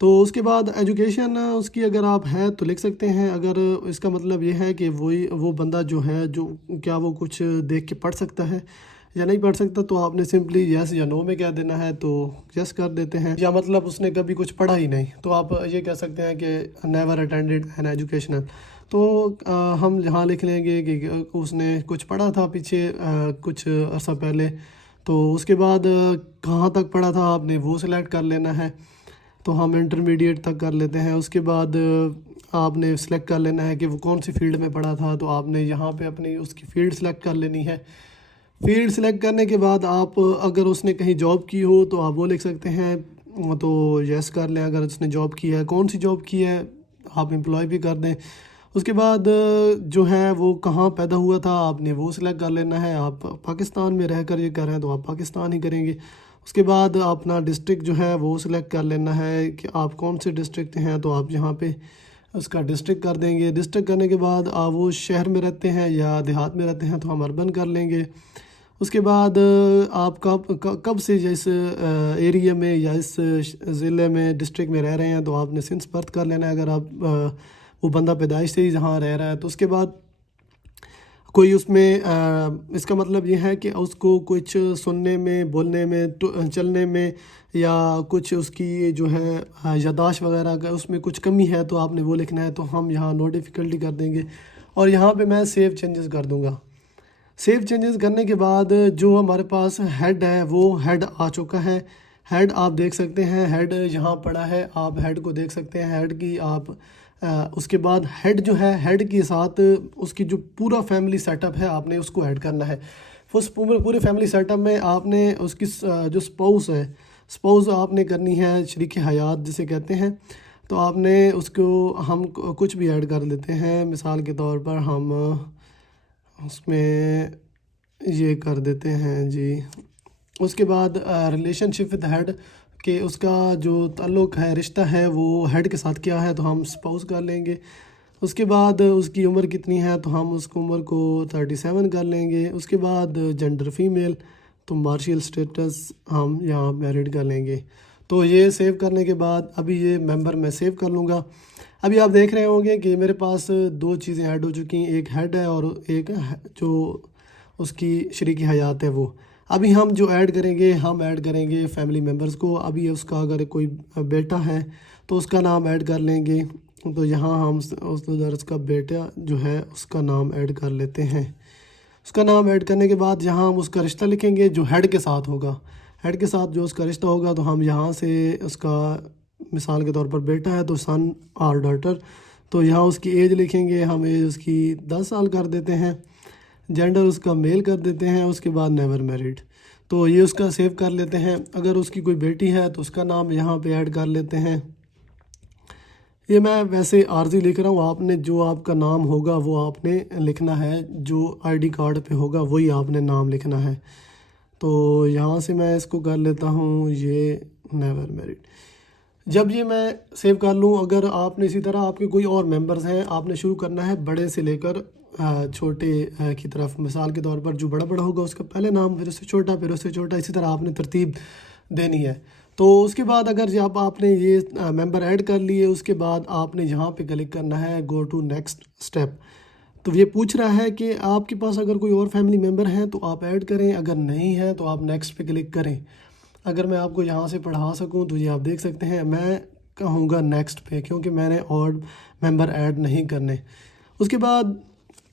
تو اس کے بعد ایجوکیشن اس کی اگر آپ ہے تو لکھ سکتے ہیں. اگر اس کا مطلب یہ ہے کہ وہ بندہ جو ہے جو کیا وہ کچھ دیکھ کے پڑھ سکتا ہے یا نہیں پڑھ سکتا، تو آپ نے سمپلی یس یا نو میں کہہ دینا ہے، تو یس کر دیتے ہیں. یا مطلب اس نے کبھی کچھ پڑھا ہی نہیں، تو آپ یہ کہہ سکتے ہیں کہ نیور اٹینڈڈ این ایجوکیشنل. تو ہم یہاں لکھ لیں گے کہ اس نے کچھ پڑھا تھا پیچھے کچھ عرصہ پہلے. تو اس کے بعد کہاں تک پڑھا تھا آپ نے وہ سلیکٹ کر لینا ہے. تو ہم انٹرمیڈیٹ تک کر لیتے ہیں. اس کے بعد آپ نے سلیکٹ کر لینا ہے کہ وہ کون سی فیلڈ میں پڑھا تھا، تو آپ نے یہاں پہ اپنی اس کی فیلڈ سلیکٹ کر لینی ہے. فیلڈ سلیکٹ کرنے کے بعد آپ اگر اس نے کہیں جاب کی ہو تو آپ وہ لکھ سکتے ہیں، تو یس کر لیں. اگر اس نے جاب کی ہے، کون سی جاب کی ہے آپ امپلائی بھی کر دیں. اس کے بعد جو ہے وہ کہاں پیدا ہوا تھا آپ نے وہ سلیکٹ کر لینا ہے. آپ پاکستان میں رہ کر یہ کر رہے ہیں تو آپ پاکستان ہی کریں گے. اس کے بعد اپنا ڈسٹرکٹ جو ہے وہ سلیکٹ کر لینا ہے کہ آپ کون سے ڈسٹرکٹ ہیں، تو آپ یہاں پہ اس کا ڈسٹرکٹ کر دیں گے. ڈسٹرکٹ کرنے کے بعد آپ وہ شہر میں رہتے ہیں یا دیہات میں رہتے ہیں تو ہم اربن کر لیں گے. اس کے بعد آپ کب سے اس ایریا میں یا اس ضلع میں ڈسٹرکٹ میں رہ رہے ہیں، تو آپ نے سنس برتھ کر لینا ہے اگر آپ وہ بندہ پیدائش سے ہی جہاں رہ رہا ہے. تو اس کے بعد کوئی اس میں اس کا مطلب یہ ہے کہ اس کو کچھ سننے میں، بولنے میں، چلنے میں یا کچھ اس کی جو ہے یادداشت وغیرہ کا اس میں کچھ کمی ہے، تو آپ نے وہ لکھنا ہے. تو ہم یہاں نو ڈیفیکلٹی کر دیں گے اور یہاں پہ میں سیو چینجز کر دوں گا. سیو چینجز کرنے کے بعد جو ہمارے پاس ہیڈ ہے وہ ہیڈ آ چکا ہے. ہیڈ آپ دیکھ سکتے ہیں، ہیڈ یہاں پڑا ہے، آپ ہیڈ کو دیکھ سکتے ہیں. ہیڈ کی آپ اس کے بعد ہیڈ جو ہے، ہیڈ کے ساتھ اس کی جو پورا فیملی سیٹ اپ ہے آپ نے اس کو ایڈ کرنا ہے. اس پورے فیملی سیٹ اپ میں آپ نے اس کی جو سپاؤس ہے، سپاؤس آپ نے کرنی ہے شریک حیات جسے کہتے ہیں. تو آپ نے اس کو ہم کچھ بھی ایڈ کر لیتے ہیں. مثال کے طور پر ہم اس میں یہ کر دیتے ہیں جی. اس کے بعد ریلیشن شپ ود ہیڈ کہ اس کا جو تعلق ہے، رشتہ ہے، وہ ہیڈ کے ساتھ کیا ہے، تو ہم سپاؤس کر لیں گے. اس کے بعد اس کی عمر کتنی ہے، تو ہم اس کو عمر کو 37 کر لیں گے. اس کے بعد جنڈر فیمیل، تو مارشل سٹیٹس ہم یہاں میرڈ کر لیں گے. تو یہ سیو کرنے کے بعد ابھی یہ ممبر میں سیو کر لوں گا. ابھی آپ دیکھ رہے ہوں گے کہ میرے پاس دو چیزیں ایڈ ہو چکی ہیں، ایک ہیڈ ہے اور ایک جو اس کی شریک حیات ہے وہ. ابھی ہم جو ایڈ کریں گے، ہم ایڈ کریں گے فیملی ممبرز کو. ابھی اس کا اگر کوئی بیٹا ہے تو اس کا نام ایڈ کر لیں گے. تو یہاں ہم اس کا بیٹا جو ہے اس کا نام ایڈ کر لیتے ہیں. اس کا نام ایڈ کرنے کے بعد یہاں ہم اس کا رشتہ لکھیں گے جو ہیڈ کے ساتھ ہوگا. ہیڈ کے ساتھ جو اس کا رشتہ ہوگا، تو ہم یہاں سے اس کا مثال کے طور پر بیٹا ہے تو سن اور ڈاٹر، تو یہاں اس کی ایج لکھیں گے. ہم ایج اس کی 10 سال کر دیتے ہیں. جینڈر اس کا میل کر دیتے ہیں. اس کے بعد نیور میرڈ، تو یہ اس کا سیو کر لیتے ہیں. اگر اس کی کوئی بیٹی ہے تو اس کا نام یہاں پہ ایڈ کر لیتے ہیں. یہ میں ویسے عارضی لکھ رہا ہوں، آپ نے جو آپ کا نام ہوگا وہ آپ نے لکھنا ہے، جو آئی ڈی کارڈ پہ ہوگا وہی آپ نے نام لکھنا ہے. تو یہاں سے میں اس کو کر لیتا ہوں یہ نیور میرڈ. جب یہ میں سیو کر لوں، اگر آپ نے اسی طرح آپ کے کوئی اور ممبرز ہیں، آپ نے شروع کرنا ہے بڑے سے لے کر چھوٹے کی طرف. مثال کے طور پر جو بڑا ہوگا اس کا پہلے نام، پھر اس سے چھوٹا، پھر اس سے چھوٹا، اسی طرح آپ نے ترتیب دینی ہے. تو اس کے بعد اگر جب آپ نے یہ ممبر ایڈ کر لیے، اس کے بعد آپ نے یہاں پہ کلک کرنا ہے گو ٹو نیکسٹ اسٹیپ. تو یہ پوچھ رہا ہے کہ آپ کے پاس اگر کوئی اور فیملی ممبر ہیں تو آپ ایڈ کریں، اگر نہیں ہے تو آپ نیکسٹ پہ کلک کریں. اگر میں آپ کو یہاں سے پڑھا سکوں تو یہ آپ دیکھ سکتے ہیں، میں کہوں گا نیکسٹ پہ کیونکہ میں نے اور ممبر ایڈ نہیں کرنے. اس کے بعد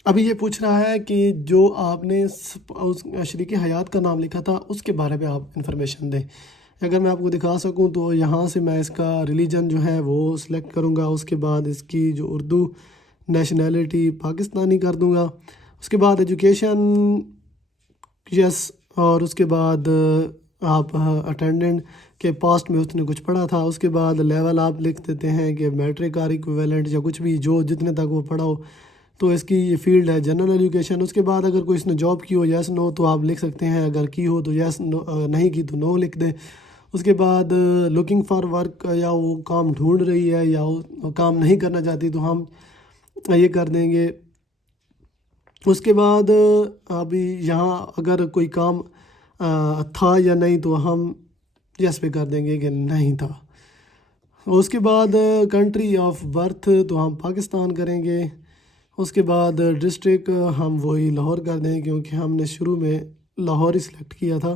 ابھی یہ پوچھ رہا ہے کہ جو آپ نے اس شریک حیات کا نام لکھا تھا اس کے بارے میں آپ انفارمیشن دیں. اگر میں آپ کو دکھا سکوں تو یہاں سے میں اس کا ریلیجن جو ہے وہ سلیکٹ کروں گا. اس کے بعد اس کی جو اردو نیشنلٹی پاکستانی کر دوں گا. اس کے بعد ایجوکیشن یس، اور اس کے بعد آپ اٹینڈنٹ کے پاسٹ میں اس نے کچھ پڑھا تھا. اس کے بعد لیول آپ لکھ دیتے ہیں کہ میٹرک اور ایکویولنٹ یا کچھ بھی جو جتنے تک وہ پڑھا ہو. تو اس کی یہ فیلڈ ہے جنرل ایجوکیشن. اس کے بعد اگر کوئی اس نے جاب کی ہو یس نو تو آپ لکھ سکتے ہیں، اگر کی ہو تو یس نو، نہیں کی تو نو لکھ دیں. اس کے بعد لوکنگ فار ورک، یا وہ کام ڈھونڈ رہی ہے یا وہ کام نہیں کرنا چاہتی تو ہم یہ کر دیں گے. اس کے بعد ابھی یہاں اگر کوئی کام تھا یا نہیں تو ہم یس پہ کر دیں گے کہ نہیں تھا. اس کے بعد کنٹری آف برتھ تو ہم پاکستان کریں گے. اس کے بعد ڈسٹرک ہم وہی لاہور کر دیں کیونکہ ہم نے شروع میں لاہور ہی سلیکٹ کیا تھا.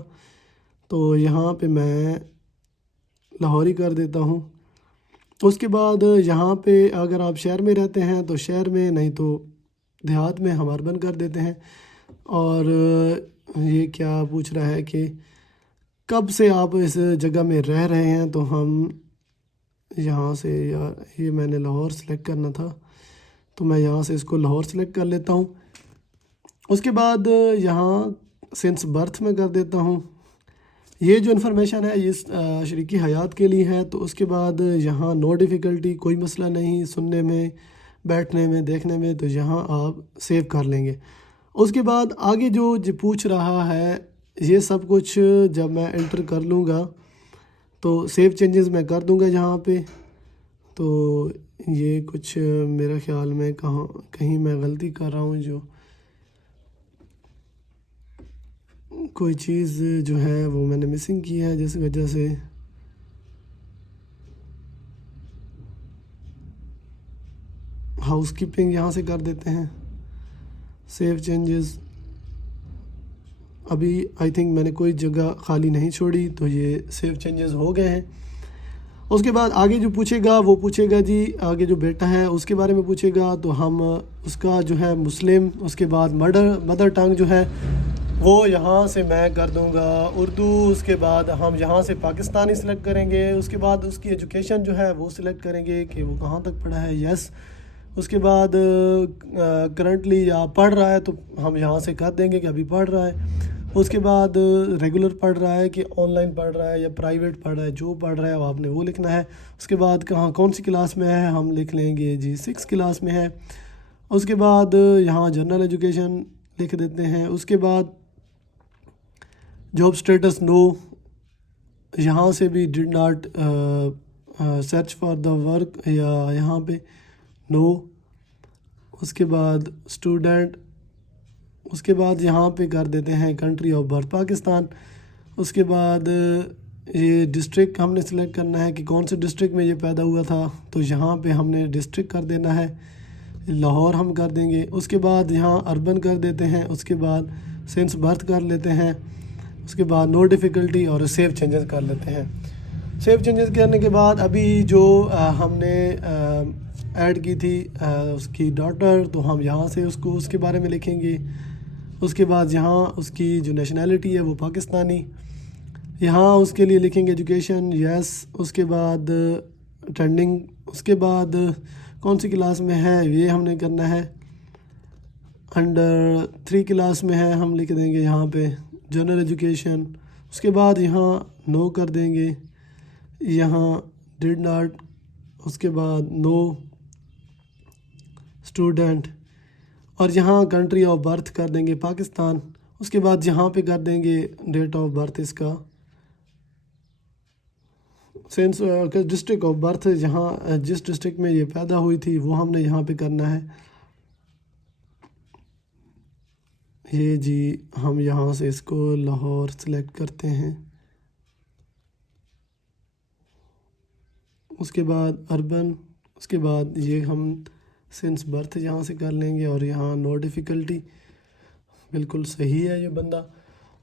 تو یہاں پہ میں لاہور ہی کر دیتا ہوں. اس کے بعد یہاں پہ اگر آپ شہر میں رہتے ہیں تو شہر میں، نہیں تو دیہات میں ہم اربن کر دیتے ہیں. اور یہ کیا پوچھ رہا ہے کہ کب سے آپ اس جگہ میں رہ رہے ہیں، تو ہم یہاں سے، یہ میں نے لاہور سلیکٹ کرنا تھا تو میں یہاں سے اس کو لاہور سلیکٹ کر لیتا ہوں. اس کے بعد یہاں سنس برتھ میں کر دیتا ہوں. یہ جو انفارمیشن ہے یہ شریکی حیات کے لیے ہے. تو اس کے بعد یہاں نو ڈیفیکلٹی، کوئی مسئلہ نہیں سننے میں، بیٹھنے میں، دیکھنے میں، تو یہاں آپ سیو کر لیں گے. اس کے بعد آگے جو پوچھ رہا ہے یہ سب کچھ جب میں انٹر کر لوں گا تو سیو چینجز میں کر دوں گا یہاں پہ. تو یہ کچھ میرا خیال میں کہیں میں غلطی کر رہا ہوں، جو کوئی چیز جو ہے وہ میں نے مسنگ کی ہے جس وجہ سے ہاؤس کیپنگ یہاں سے کر دیتے ہیں. سیو چینجز ابھی آئی تھنک میں نے کوئی جگہ خالی نہیں چھوڑی، تو یہ سیو چینجز ہو گئے ہیں. اس کے بعد آگے جو پوچھے گا وہ پوچھے گا جی آگے جو بیٹا ہے اس کے بارے میں پوچھے گا، تو ہم اس کا جو ہے مسلم. اس کے بعد مدر ٹنگ جو ہے وہ یہاں سے میں کر دوں گا اردو. اس کے بعد ہم یہاں سے پاکستانی سلیکٹ کریں گے. اس کے بعد اس کی ایجوکیشن جو ہے وہ سلیکٹ کریں گے کہ وہ کہاں تک پڑھا ہے، یس. اس کے بعد کرنٹلی یا پڑھ رہا ہے تو ہم یہاں سے کر دیں گے کہ ابھی پڑھ رہا ہے. اس کے بعد ریگولر پڑھ رہا ہے کہ آن لائن پڑھ رہا ہے یا پرائیویٹ پڑھ رہا ہے، جو پڑھ رہا ہے وہ آپ نے وہ لکھنا ہے. اس کے بعد کون سی کلاس میں ہے، ہم لکھ لیں گے جی 6 کلاس میں ہے. اس کے بعد یہاں جنرل ایجوکیشن لکھ دیتے ہیں. اس کے بعد جاب سٹیٹس نو، یہاں سے بھی did not search for the work, یا یہاں پہ نو. اس کے بعد اسٹوڈنٹ. اس کے بعد یہاں پہ کر دیتے ہیں کنٹری آف برتھ پاکستان. اس کے بعد یہ ڈسٹرک ہم نے سلیکٹ کرنا ہے کہ کون سے ڈسٹرک میں یہ پیدا ہوا تھا، تو یہاں پہ ہم نے ڈسٹرک کر دینا ہے، لاہور ہم کر دیں گے. اس کے بعد یہاں اربن کر دیتے ہیں. اس کے بعد سنس برتھ کر لیتے ہیں. اس کے بعد نو ڈیفیکلٹی اور سیو چینجز کر لیتے ہیں. سیو چینجز کرنے کے بعد ابھی جو ہم نے ایڈ کی تھی اس کی ڈاٹر، تو ہم یہاں سے اس کے بارے میں لکھیں گے. اس کے بعد یہاں اس کی جو نیشنلٹی ہے وہ پاکستانی، یہاں اس کے لیے لکھیں گے ایجوکیشن، یس. اس کے بعد اٹینڈنگ. اس کے بعد کون سی کلاس میں ہے یہ ہم نے کرنا ہے، انڈر 3 کلاس میں ہے، ہم لکھ دیں گے یہاں پہ جنرل ایجوکیشن. اس کے بعد یہاں نو کر دیں گے، یہاں ڈڈ ناٹ. اس کے بعد نو اسٹوڈنٹ، اور یہاں کنٹری آف برتھ کر دیں گے پاکستان. اس کے بعد یہاں پہ کر دیں گے ڈیٹ آف برتھ اس کا، سینس ڈسٹرک آف برتھ، جہاں جس ڈسٹرک میں یہ پیدا ہوئی تھی وہ ہم نے یہاں پہ کرنا ہے. یہ جی ہم یہاں سے اس کو لاہور سلیکٹ کرتے ہیں. اس کے بعد اربن. اس کے بعد یہ ہم سنس برتھ یہاں سے کر لیں گے، اور یہاں نو ڈیفیکلٹی. بالکل صحیح ہے یہ بندہ.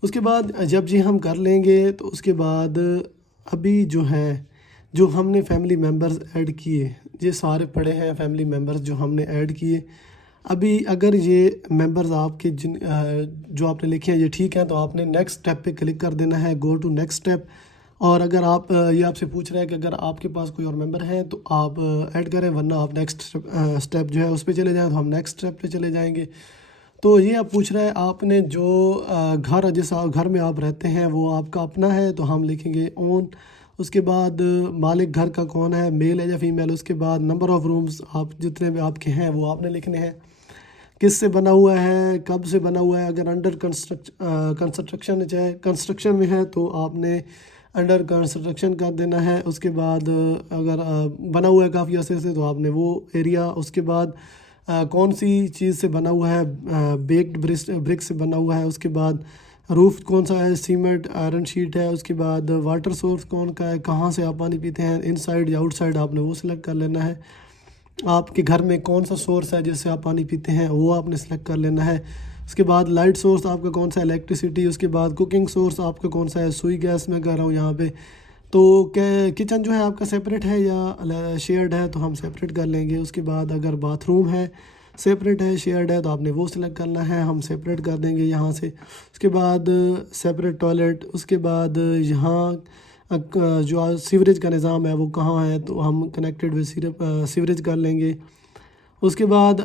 اس کے بعد جب یہ ہم کر لیں گے تو اس کے بعد ابھی جو ہے جو ہم نے فیملی ممبرز ایڈ کیے، یہ سارے پڑے ہیں فیملی ممبرز جو ہم نے ایڈ کیے. ابھی اگر یہ ممبرز آپ کے جو آپ نے لکھے ہیں یہ ٹھیک ہیں تو آپ نے نیکسٹ اسٹیپ پہ کلک کر دینا ہے، گو ٹو نیکسٹ اسٹیپ. اور اگر یہ آپ سے پوچھ رہا ہے کہ اگر آپ کے پاس کوئی اور ممبر ہیں تو آپ ایڈ کریں، ورنہ آپ نیکسٹ اسٹیپ جو ہے اس پہ چلے جائیں، تو ہم نیکسٹ اسٹیپ پہ چلے جائیں گے. تو یہ آپ پوچھ رہا ہے آپ نے جو جس گھر میں آپ رہتے ہیں وہ آپ کا اپنا ہے، تو ہم لکھیں گے اون. اس کے بعد مالک گھر کا کون ہے، میل ہے یا فیمیل. اس کے بعد نمبر آف رومز آپ جتنے بھی آپ کے ہیں وہ آپ نے لکھنے ہیں. کس سے بنا ہوا ہے، کب سے بنا ہوا ہے. اگر انڈر کنسٹرکشن میں ہے تو آپ نے انڈر کنسٹرکشن کر دینا ہے. اس کے بعد اگر بنا ہوا ہے کافی عرصے سے تو آپ نے وہ ایریا. اس کے بعد کون سی چیز سے بنا ہوا ہے، بیکڈ برک سے بنا ہوا ہے. اس کے بعد روف کون سا ہے، سیمنٹ آئرن شیٹ ہے. اس کے بعد واٹر سورس کون کا ہے، کہاں سے آپ پانی پیتے ہیں، ان سائڈ یا آؤٹ سائڈ آپ نے وہ سلیکٹ کر لینا ہے. آپ کے گھر میں کون سا سورس ہے جس سے آپ پانی پیتے ہیں وہ آپ نے سلیکٹ کر لینا ہے. اس کے بعد لائٹ سورس آپ کا کون سا ہے، الیکٹریسٹی. اس کے بعد کوکنگ سورس آپ کا کون سا ہے، سوئی گیس میں کر رہا ہوں یہاں پہ. تو کچن جو ہے آپ کا سیپریٹ ہے یا شیئرڈ ہے تو ہم سیپریٹ کر لیں گے. اس کے بعد اگر باتھ روم ہے سیپریٹ ہے شیئرڈ ہے تو آپ نے وہ سلیکٹ کرنا ہے، ہم سیپریٹ کر دیں گے یہاں سے. اس کے بعد سیپریٹ ٹوائلٹ. اس کے بعد یہاں جو سیوریج کا نظام ہے وہ کہاں ہے تو ہم کنیکٹڈ ود سیوریج کر لیں گے. اس کے بعد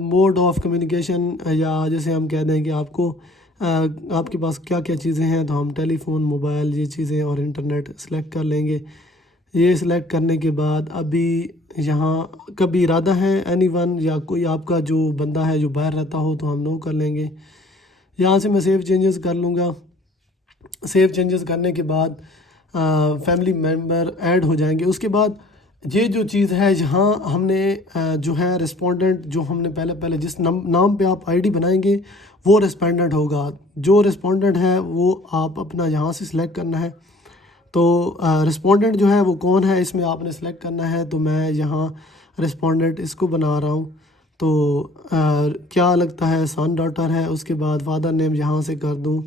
موڈ آف کمیونیکیشن یا جیسے ہم کہہ دیں کہ آپ کو آپ کے پاس کیا کیا چیزیں ہیں تو ہم ٹیلی فون، موبائل، یہ چیزیں اور انٹرنیٹ سلیکٹ کر لیں گے. یہ سلیکٹ کرنے کے بعد ابھی یہاں کبھی ارادہ ہے اینی ون یا کوئی آپ کا جو بندہ ہے جو باہر رہتا ہو تو ہم نو کر لیں گے. یہاں سے میں سیو چینجز کر لوں گا. سیو چینجز کرنے کے بعد فیملی ممبر ایڈ ہو جائیں گے. اس کے بعد یہ جو چیز ہے یہاں ہم نے جو ہے رسپونڈنٹ جو ہم نے پہلے جس نام پہ آپ آئی ڈی بنائیں گے وہ رسپونڈنٹ ہوگا. جو رسپونڈنٹ ہے وہ آپ اپنا یہاں سے سلیکٹ کرنا ہے. تو رسپونڈنٹ جو ہے وہ کون ہے اس میں آپ نے سلیکٹ کرنا ہے. تو میں یہاں رسپونڈنٹ اس کو بنا رہا ہوں. تو کیا لگتا ہے سن ڈاٹر ہے. اس کے بعد فادر نیم یہاں سے کر دوں،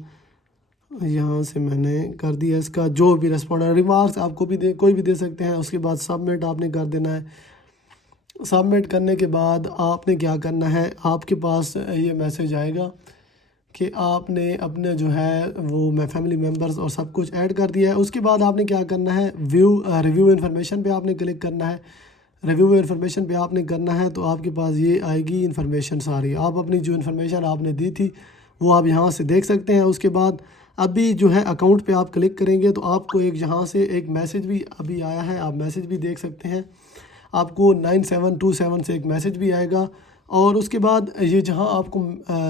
یہاں سے میں نے کر دیا اس کا جو بھی رسپونڈنٹ. ریمارکس آپ کو بھی کوئی بھی دے سکتے ہیں. اس کے بعد سبمٹ آپ نے کر دینا ہے. سبمٹ کرنے کے بعد آپ نے کیا کرنا ہے، آپ کے پاس یہ میسیج آئے گا کہ آپ نے اپنے جو ہے وہ میں فیملی ممبرز اور سب کچھ ایڈ کر دیا ہے. اس کے بعد آپ نے کیا کرنا ہے، ریویو انفارمیشن پہ آپ نے کلک کرنا ہے. ریویو انفارمیشن پہ آپ نے کرنا ہے تو آپ کے پاس یہ آئے گی انفارمیشن ساری. آپ اپنی جو انفارمیشن آپ نے دی تھی وہ آپ یہاں سے دیکھ سکتے ہیں. اس کے بعد ابھی جو ہے اکاؤنٹ پہ آپ کلک کریں گے تو آپ کو ایک یہاں سے ایک میسیج بھی ابھی آیا ہے، آپ میسیج بھی دیکھ سکتے ہیں. آپ کو 9727 سے ایک میسیج بھی آئے گا. اور اس کے بعد یہ جہاں آپ کو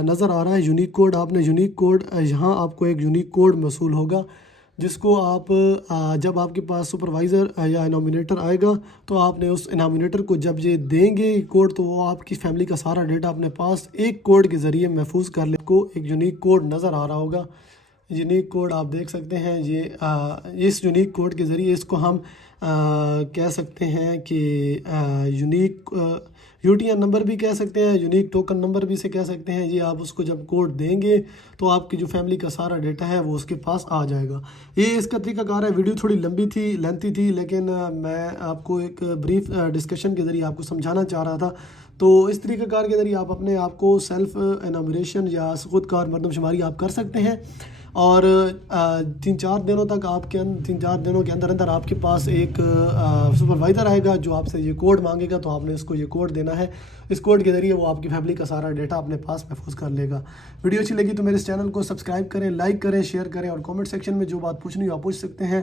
نظر آ رہا ہے یونیک کوڈ، آپ نے یونیک کوڈ یہاں آپ کو ایک یونیک کوڈ موصول ہوگا جس کو آپ جب آپ کے پاس سپروائزر یا انومینیٹر آئے گا تو آپ نے اس انومینیٹر کو جب یہ دیں گے کوڈ تو وہ آپ کی فیملی کا سارا ڈیٹا اپنے پاس ایک کوڈ کے ذریعے محفوظ کر لے. کو ایک یونیک کوڈ نظر آ رہا ہوگا. یونیک کوڈ آپ دیکھ سکتے ہیں. یہ اس یونیک کوڈ کے ذریعے اس کو ہم کہہ سکتے ہیں کہ یونیک UTN نمبر بھی کہہ سکتے ہیں، یونیک ٹوکن نمبر بھی سے کہہ سکتے ہیں. یہ آپ اس کو جب کوڈ دیں گے تو آپ کی جو فیملی کا سارا ڈیٹا ہے وہ اس کے پاس آ جائے گا. یہ اس کا طریقہ کار ہے. ویڈیو تھوڑی لینتھی تھی لیکن میں آپ کو ایک بریف ڈسکشن کے ذریعے آپ کو سمجھانا چاہ رہا تھا. تو اس طریقہ کار کے ذریعے آپ اپنے آپ کو سیلف انومریشن یا خود کار مردم شماری آپ کر سکتے ہیں. اور 3-4 دنوں تک آپ کے 3-4 دنوں کے اندر آپ کے پاس ایک سپروائزر آئے گا جو آپ سے یہ کوڈ مانگے گا. تو آپ نے اس کو یہ کوڈ دینا ہے. اس کوڈ کے ذریعے وہ آپ کی فیملی کا سارا ڈیٹا اپنے پاس محفوظ کر لے گا. ویڈیو اچھی لگی تو میرے اس چینل کو سبسکرائب کریں، لائک کریں، شیئر کریں اور کامنٹ سیکشن میں جو بات پوچھنی ہو آپ پوچھ سکتے ہیں.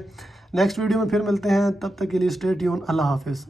نیکسٹ ویڈیو میں پھر ملتے ہیں. تب تک کے لیے اسٹے ٹیون. اللہ حافظ.